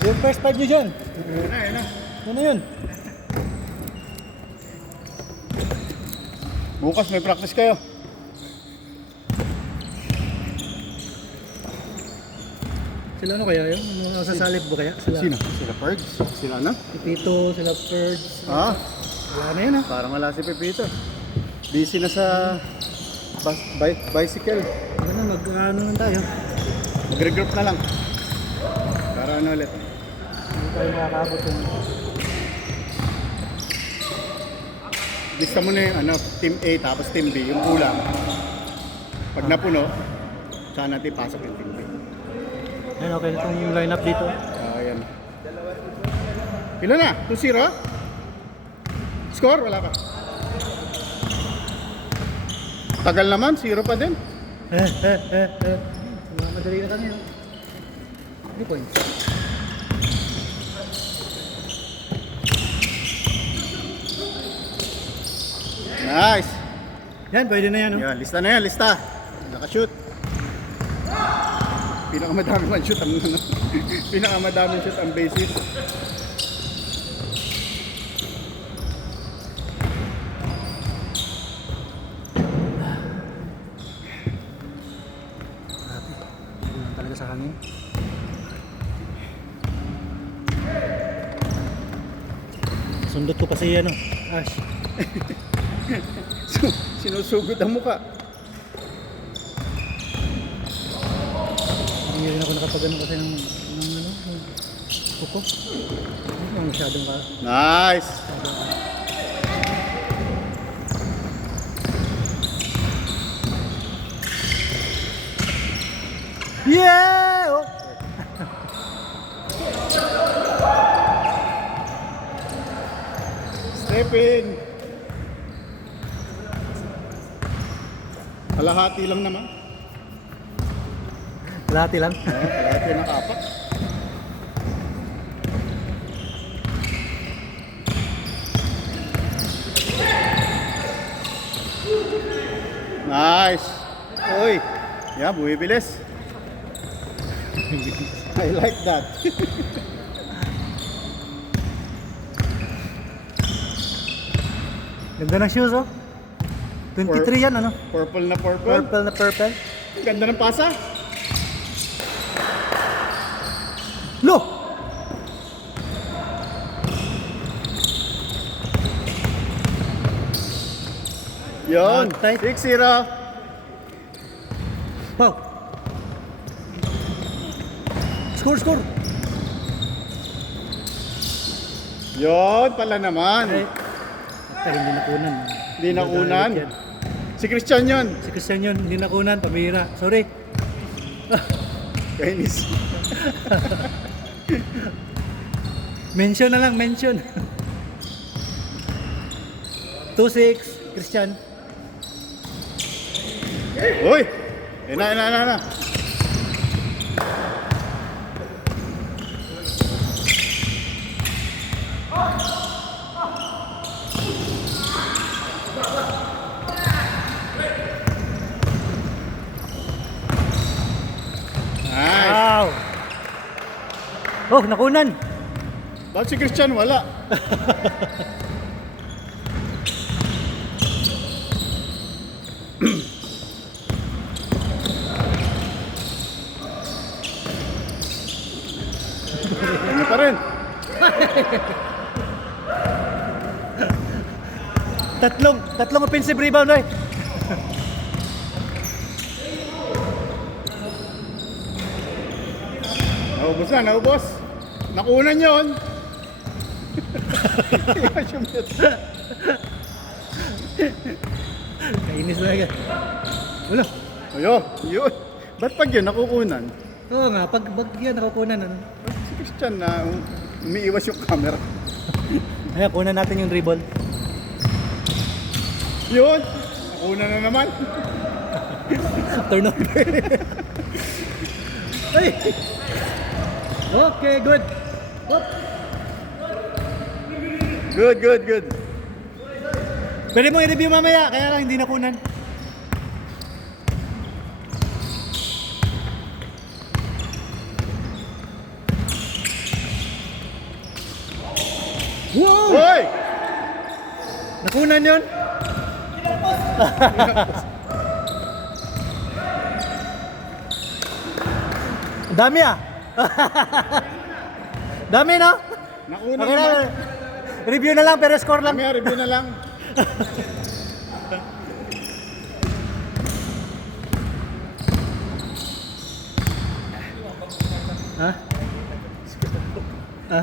Yung first 5 nyo dyan. Ayun na. Ano na yun? Bukas may practice kayo. Sila ano kaya yun? Mga sasalip ba kaya? Sino? Sila Ferds? Sila ano? Si Tito, sila Ferds. Ah, Wala na yun ha. parang wala si Pepito. Busy na sa bicycle. Ano na, mag-ano lang tayo. Mag-regroup na lang. Para ano ulit. Hindi tayo makakabot yung... Lista mo na yung ano, Team A tapos Team B, yung kulang. Pag napuno, saan natin pasok yung Team B. Ayan, okay na itong lineup dito. Ayan. Ilan na? 2-0? Score? Wala pa. Tagal naman, 0 pa din. Madali na kami. 3 points. Nice. Yan, pwede na yan. No? Yan, lista na yan, lista. Nakashoot. Pinakamadami man shoot ang ano. Pinakamadami shoot ang basis. Kulang talaga sa hangin. Sundot ko pa si ano, Ash. Sinusugod ang muka. Hindi rin ako nakapagano kasi ng ano, kuko. Hindi naman masyadong ka. Nice. Yeah! Oh. Step in. Kalahati lang naman. Kalahati lang. Kalahati ng apat. Nice. Uy. Yeah, bumibilis. I like that. Ganda ng shoes oh. 23 yan ano? Purple na purple. Purple na purple. Ganda ng pasa. Lo! Yun. Tight. 6-0. Wow! Score, score! Yun pala naman. Ay, hindi nakunan. Hindi nakunan. Si Christian yun. Si Christian yun, hindi nakunan, pamira. Sorry. Kainis. Mention na lang, mention. 2-6, Christian. Uy! Ina. Nice. Wow! Oh, nakunan. Bakit si Christian wala? Ano pa rin? Tatlong offensive rebound eh. Naubos na, naubos. Nakunan yun. Kainis na agad. Wala. Ayo, yun. Ba't pag yun nakukunan? Oo nga, pag yan nakukunan ano. Si Christian na umiiwas yung camera. Ayan, kunan natin yung dribble. Yun. Nakunan na naman. Turnover. Ay! Okay, good. Up. Good. Pwede mo i-review mamaya, kaya lang hindi nakunan. Nakunan yun? Dami ah. Dami no? Nauna Okay naman. na. Review na lang pero score lang. Kami, review na lang. Ha? Ha?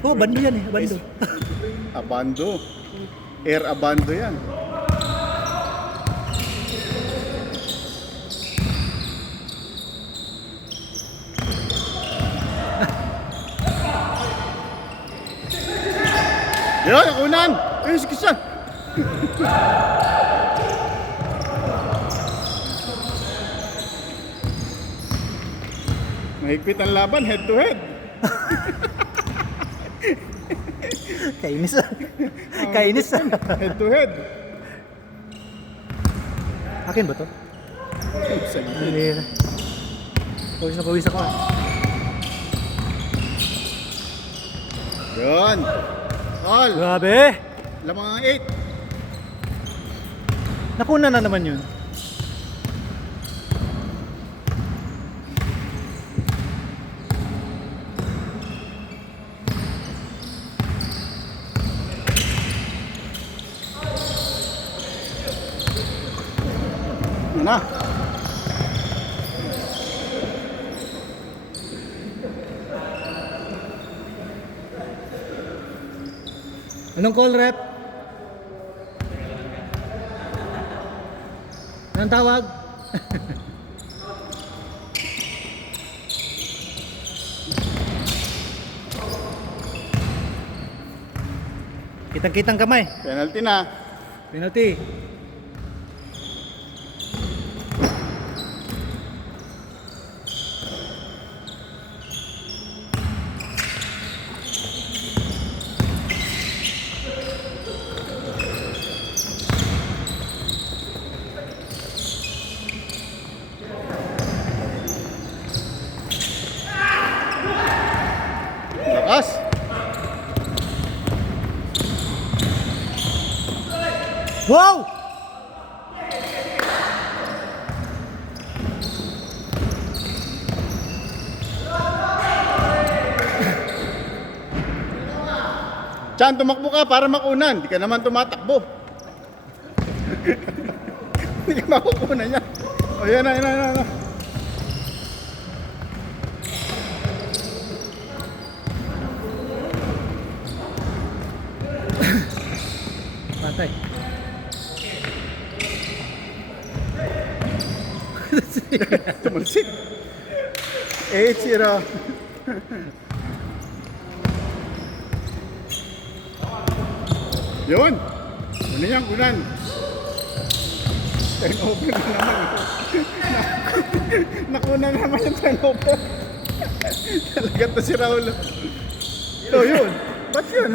Oh, bando yan eh, bando. Abando. Air abando yan. Yun, nakunan! Ayun, sige siya! Mahigpit ang laban, head to head. Kainis ah. Kainis ah. Head to head. Akin ba to? Hindi. Pawis ako ah. Yun. All. Grabe! Lamang ang 8. Nakuna na naman yun. Ano na? Anong call rep? Anong tawag? Kitang-kitang kamay. Penalty na. Penalty. Lakas. Wow! Chan, tumakbo ka para makunan. Hindi ka naman tumatakbo. Hindi ka makukunan niya. O yan na, yan na, yan na. Patay. Tumalsik. 8-0. Yun. Ano yan, kunan? Turnover na naman. Nakuna na naman yung turnover. Talaga to si Raul. So yun. Ba't yun?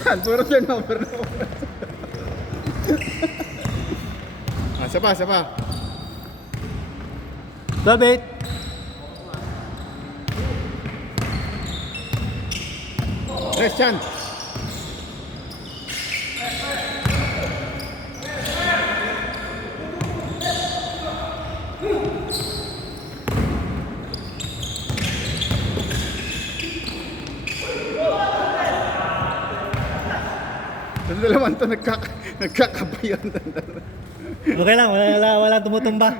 Saan? Puro turnover na oras. Sapa, sapa. Love it. Rest, Chan. Ang dalawan to nagkakabayan. Okay lang, wala tumutumba.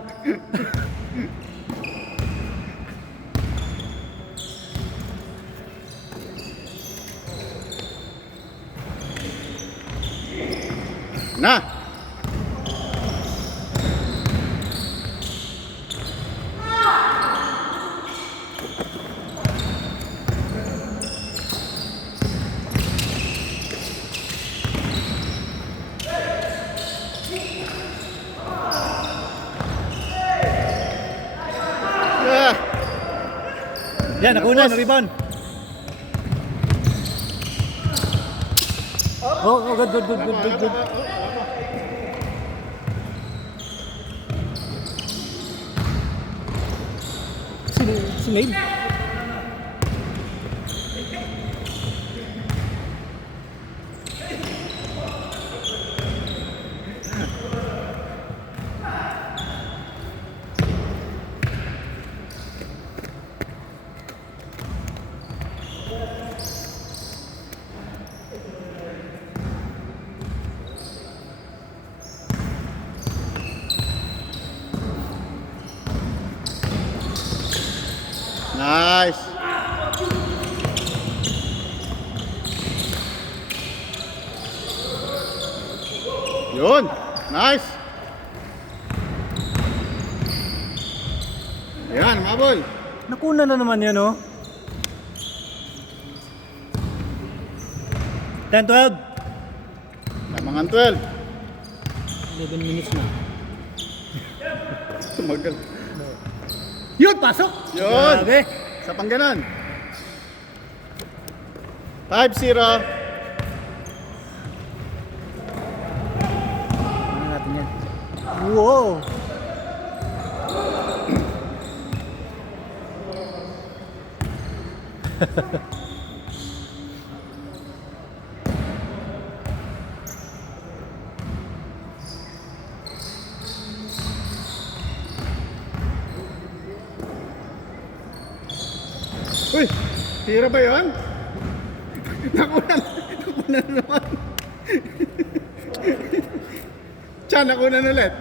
Na! Ah! Yan, nakuna, na-rebound. Oh, good. Si Mail. Nice. Yun. Nice. Yan, mabol. Nakuna na naman yan, oh. 10-12. Tamangan 12. 11 minutes na. Tumagal. Yun, pasok! Yun. Grabe. Sa pangganan. 5-0. Ano natin yan? Wow! Uy, tira ba yun? Nakunan na naman. Tiyan, nakunan ulit.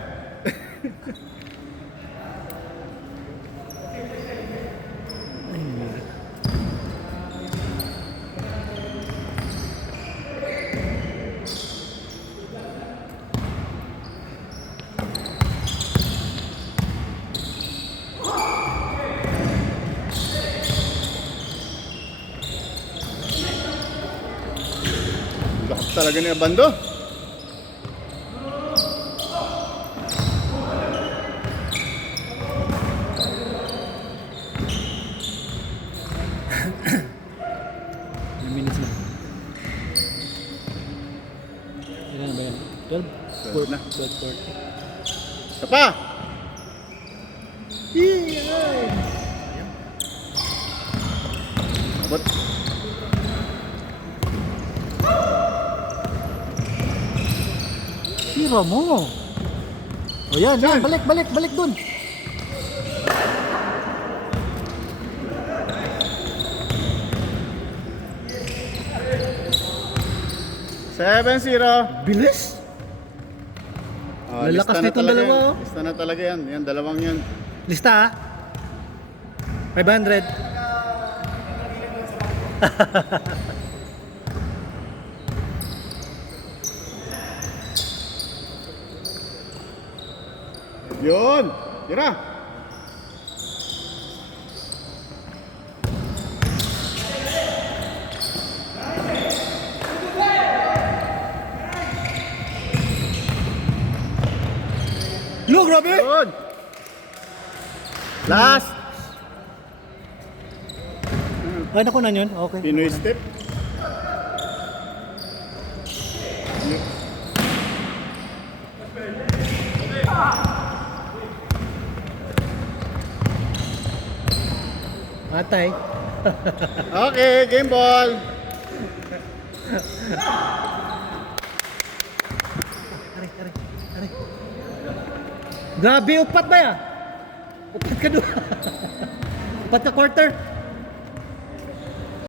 Lakas talaga ni Abando. Minutes na. Ilan ba yan? 12? 12 na. 12-40. Isa pa. Abot. Tira mo. O yan, yan. Balik, balik, balik dun. Seven, 0. Bilis. Oh, Lalakas lista na nitong talaga dalawa, yan. oh. Lista na talaga yan. Yan, dalawang yan. Lista ha. 500. Yun. Tira. Lo, grabe. Yun. Last. Ay, nakunan yun. Okay. Pinoy step. Atay. Okay, game ball. Aray, aray, aray. Grabe, upat ba ya? Upat ka doon. Upat ka quarter.